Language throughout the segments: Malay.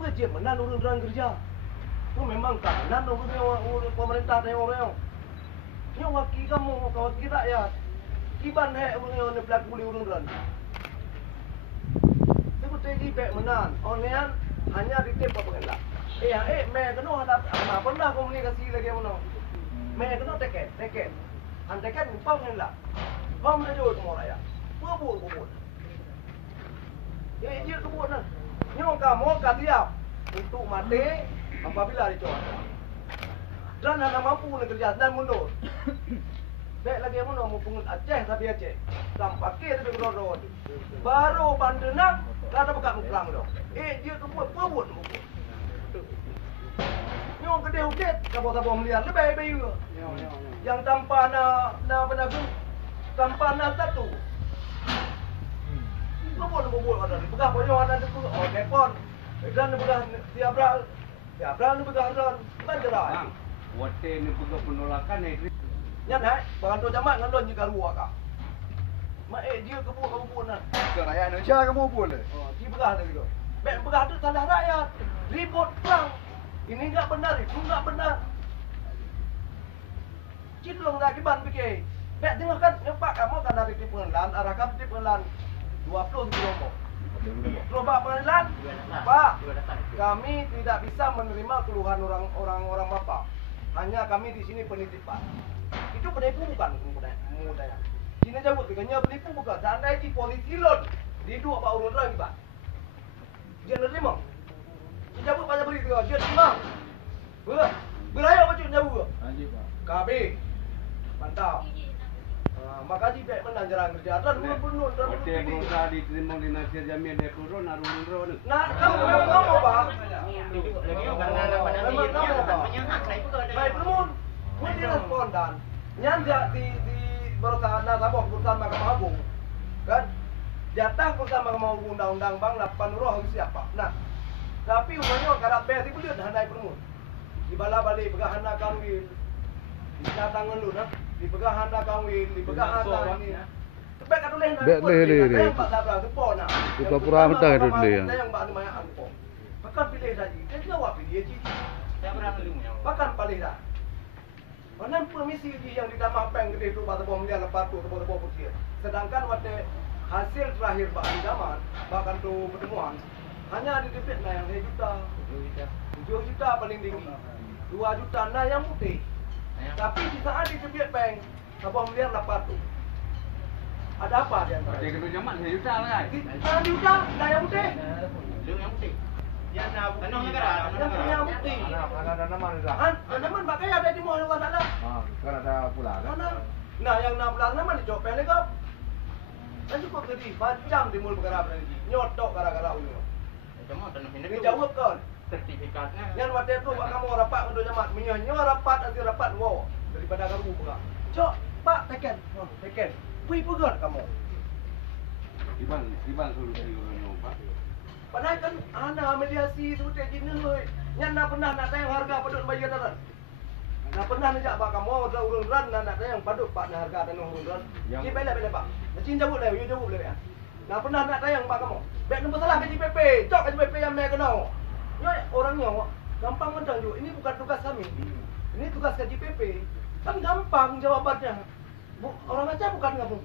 Dia menan orang kerja. Itu memang kanan orang pemerintah dan orang. Ini wakil kamu, wakil rakyat. Kiban orang pelaku boleh orang. Itu tadi baik menan. Orang hanya ditip apa kena. Me kena ada apa pernah komunikasi lagi mana? Me kena teket. Antekan upah kena. Bang dah jauh semua rakyat. Kubur. Dia kubur nak. Nyong kamu katiap untuk mati apabila dicoba. Dan hanya mampu nak kerja dan mundur. Baik lagi mana mau pungut Aceh tapi Aceh. Sampai kira dia berdoa. Baru bandenak ada bekat muklang dah. Dia kubur. Nyong gede uket kapal melihat lebih bayu. Yang tanpa na penagung tanpa na satu. Kubur ada. Begah boyo ada tu. Oh telepon. Dan begah tiap ran begah ran banderai. Wate ni begah penolakan ni. Nyan hai, bantu jamak ngalon juga luar ka. Mak dia kebun nak. Ke rakyat Indonesia kamu boleh. Oh, dia begah lagi tu. Baik begah tu salah rakyat. Ribut perang. Ini enggak benar, itu enggak benar. Cidlong dah kiban fikir. Baik dengarkan, Pak kamu kan dari tipe pengelan, arahkan tipe pengelan 20 km. Coba pengadilan, Pak, kami tidak bisa menerima keluhan orang Bapak. Hanya kami di sini penitipan. Itu penipu bukan mudanya. Sini jawab, katanya penipu bukan. Seandainya di polisi lon, di dua Pak urun lagi Pak. Dia nerima. Dia jawab banyak beri dia terima. Beraya apa cakap jawab? KB, mantap. Makasih baik menang jarang kerja. Dan penuh. Wate berusaha diterima di Nasir Jamil dia turun arun. Nah, kamu memang kamu Pak. Memang kamu Pak. Baik penuh. Ini respon dan nyanjak di berusaha nasabah perusahaan Mahkamah Agung. Kan? Jatah perusahaan Mahkamah Agung undang-undang bang 8 roh harus siapa? Nah, tapi umumnya karat bayar itu dia handai penuh. Di bala balik pegang handa kawin. Di tangan lu nah. Di pegang handa kawin, di pegang handa ini. Baik kat boleh. Yang Pak Sabra tu pon nah. Kita pura betul itu dia. Yang Pak Lumayan angko. Bahkan pilih saja. Dia jawab dia cici. Bahkan pilih dah. Mana permisi yang ditambah peng gede tu pada bom dia lepas tu tebal putih. Sedangkan waktu hasil terakhir Pak Zaman bahkan tu pertemuan hanya di debit nah yang 2 juta. 7 juta paling tinggi. 2 juta nah yang putih. Tapi di saat di debit peng bom dia lepas tu. Ada apa di antara? Dia kena jamak 1 juta lah. 1 juta nah yang putih. Yang putih. Yang Yang putih. Ada nama dah. Nama pakai ada di mana mana ada. Kan ada pula kan. Nah yang 16 nama dijawab pelek kau. Kan cukup tadi macam timbul perkara berani. Nyotok gara-gara ulu. Ini jawab kan. Sertifikatnya. Yang waktu itu Pak kamu rapat untuk jamat. Menyonya rapat nanti rapat wow daripada kamu buka. Cok, Pak teken. Teken. Pui pegat kamu. Iban solusi orang Pak. Padahal kan anak mediasi tu tak jenis oi. Yang nak pernah nak tayang harga padut bayar taran. Nak pernah najak Pak kamu ada urun ran nak tayang padut Pak nak harga dan urun ran. Ni bela Pak. Macin jawab lah, you jawab lah ya. Nak pernah nak tayang Pak kamu. Baik nombor salah KJPP. Cok KJPP yang me kena. Yo orangnya gampang mendang ju. Ini bukan tugas kami. Ini tugas KJPP. Kan gampang jawabannya. Orang Aceh bukan kamu.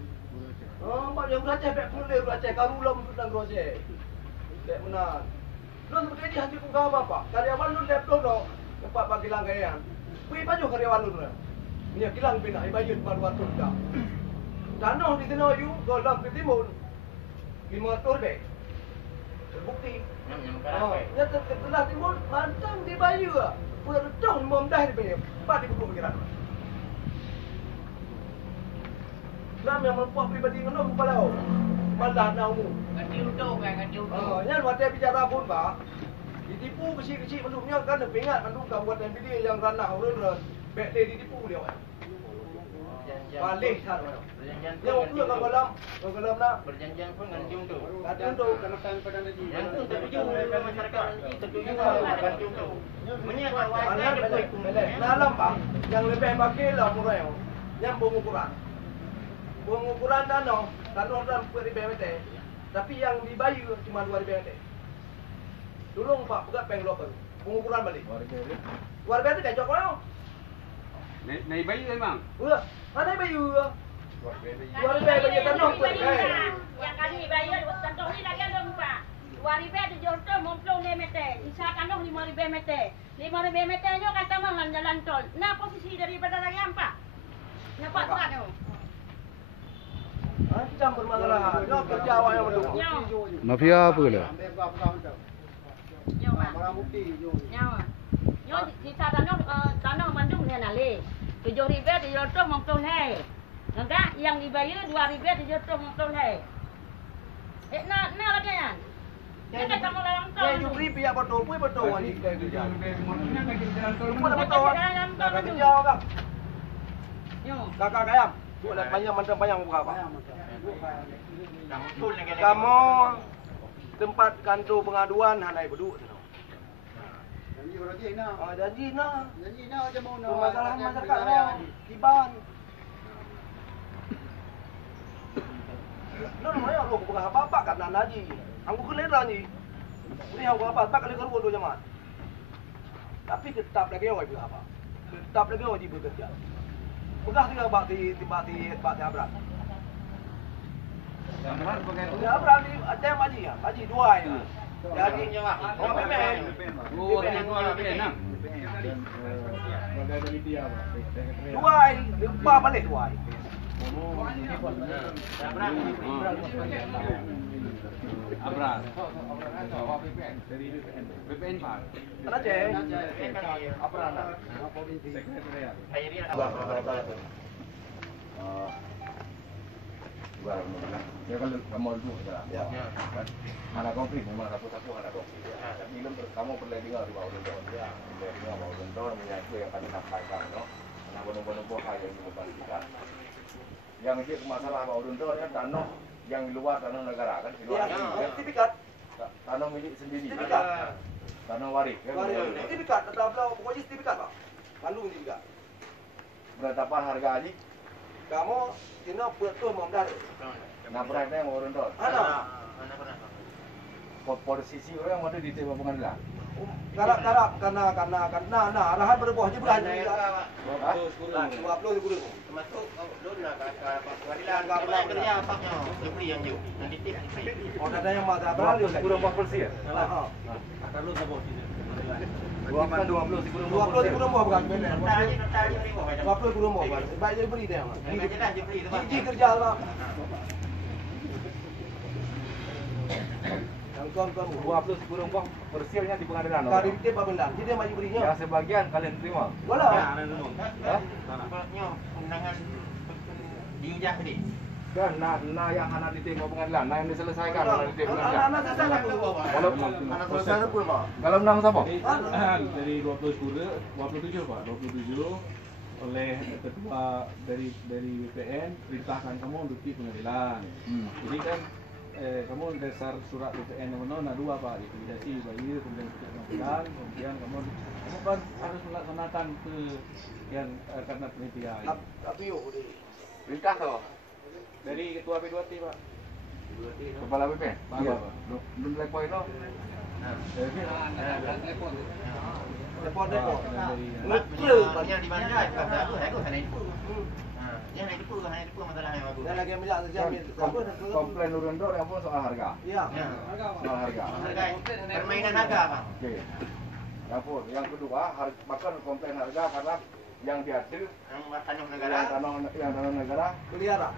Oh, Pak yang Aceh baik mulai Aceh karulom dan Aceh. Dek benar. Lu seperti ini hati pun apa? Karyawan lu laptop dong. Tempat bagi langgayan. Pui baju karyawan lu. Ini kilang pindah bayut baru atur dah. Tanah di sana you golong ke timur. 5 tur be. Terbukti. Oh, ya setelah timur mantang di bayu ah. Pura dong memdah di bayu. Pak di buku pikiran. Ram yang mempuah pribadi ngono kepala. Malah naumu. Oh, yang waktu bicara pun Pak. Ditipu kecil-kecil penduduknya kan ingat penduduk kabupaten Bilik yang ranah urun-urun. Baik dia ditipu dia. Balik sana. Yang waktu yang kolam nak Berjanjian pun dengan junto. ada untuk Yang tu setuju dengan masyarakat setuju dengan junto. Menyatakan wajib dalam Pak yang lebih bakil lah murah yang pengukuran. Pengukuran tanah dan per BMT. Tapi yang dibayar cuma 2 BMT. Tolong Pak, pegat pengelok pengukuran balik. Luar biasa kan cok kau. Naik bayi memang. Wah, mana bayu? Luar biasa bayu tanah pun kan. Yang kali bayar tanah ni lagi ada Pak. 2,000 dijual memplong meter. Isa kanong 5,000 meter. 5,000 meternya kata mangan jalan tol. Nah posisi daripada lagi apa? Nampak tak tu? Campur masalah. Yo kerja awak yang mendukung. Mafia apa lah? Yo Pak. Yo. Yo kita tanah mandung ni nali. 7,000 dijual memplong hai. Enggak, yang dibayar 2,000 dijual memplong hai. Nah lagi kan? Dia kata mau lalang tol. Ya jupri pihak betul, pun betul ni kerja. Mana Kita betul? jalan tol Kakak tu. kerja kak. Yo. Kakak kayam. Tu nak panjang macam panjang buka apa? Full lagi. Kamu tempat kantor pengaduan hanai beduk tu. Janji nak. Masalah masyarakat nak. Kiban. Lu namanya lu bukan apa-apa kat nak naji. Aku kelera ni. Ni aku apa kali keruan tu jemaat. Tapi tetap lagi awak buat apa? Tetap lagi wajib bekerja. Mudah juga bakti abrak. Abrat pakai tu. Ya abrak ni ada maji ya. Maji dua ya. Jadi orang memang. Oh, yang gua lebih enak. Dua lupa balik dua. Abrat. BPN Pak. Mana cek? Apa nak? Saya ni Ya kalau kamu itu ada konflik memang satu ada konflik. Tapi kamu perlu dengar di bawah dendor. Dengar bawah dendor menyangkut yang kami sampaikan, no. Karena benar-benar hal yang dibagikan. Yang itu masalah bawah dendor kan tanah yang di luar tanah negara kan di luar. Sertifikat. Tanah milik sendiri. Sertifikat. Tanah waris kan. Sertifikat. Tetap pokoknya sertifikat Pak. Bandung sertifikat. Penetapan harga haji. Kamu kena betul mau dar. Nah berarti yang bawah dendor. Ada. Posisi orang yang ada di tembok pengadilan. Garap karena arahan berbuah je berani. 20 guru. Termasuk dulu nak pengadilan kerja apanya diberi yang you. Nanti tip diberi. Oh ada yang mata berani Kurang 4% ya? Kalau sabot ini. 20 guru mau bukan benar. Nota aja beri mau. 20 guru mau. Baik je beri dia. Memang jelas diberi tu. Ji kerja lah. Yang tuan 20 kurang uang persilnya di pengadilan. kali dia benda. Jadi dia maju berinya. Yang sebagian kalian terima. Wala. Namanya undangan diujah tadi. Kan nah yang anak di tembok pengadilan, nah yang diselesaikan anak di tembok pengadilan. Anak saya nak Walaupun anak saya pun Pak. dalam nama siapa? Dari 27 Pak, 27 oleh ketua dari BPN perintahkan kamu duduk di pengadilan. Jadi kan kamu dasar surat BPN yang mana dua Pak, intimidasi bayar kemudian pengadilan, kemudian kamu kan harus melaksanakan ke yang karena penitia. Tapi yo Perintah toh Dari ketua P2T Pak. kepala BPN. Iya, Pak. Belum lepoin lo. depot. Yang di mana dah? Aku sana itu. Yang naik depu masalah yang bagus. Dan lagi minyak saja. Komplain Urundor yang pun soal harga. Iya. Soal harga. Permainan harga Pak. Oke. Yang kedua, bahkan komplain harga karena yang dihasil Tanah negara. yang tanah negara Pelihara.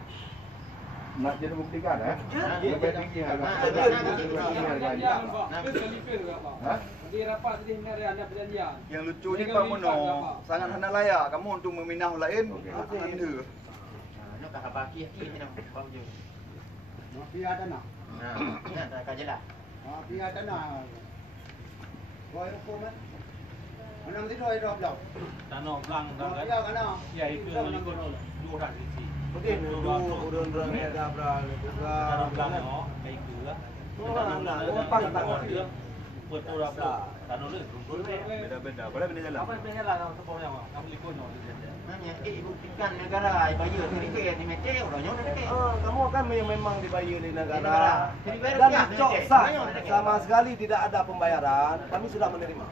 nak jadi buktikan ya. Ya. Lebih tinggi harga. Lebih tinggi harganya. Hah? Yang lucu ni Pak Mono, sangat hendak layak kamu untuk meminah lain. Anda. Nak kah baki ni nak bau je. Mafia tanah. Nah, tak kajelah. Mafia tanah. Boy hukum kan. Mana mesti doi drop dah. Tanah belang Mafia kana. Ya itu mengikut dua sisi. Okey, urun ni ada berapa? Tanah belang kayak gitu lah. Nak tak. betul apa? Tanah lu Beda-beda. Boleh beda jalan. Nanya, buktikan negara bayar sedikit di Mece, orangnya sedikit. Kamu kan memang dibayar di Negara. negara Jadi bayar dan rupiah, dicok Mece. sah Banyak sedikit. sama sekali tidak ada pembayaran. Kami sudah menerima.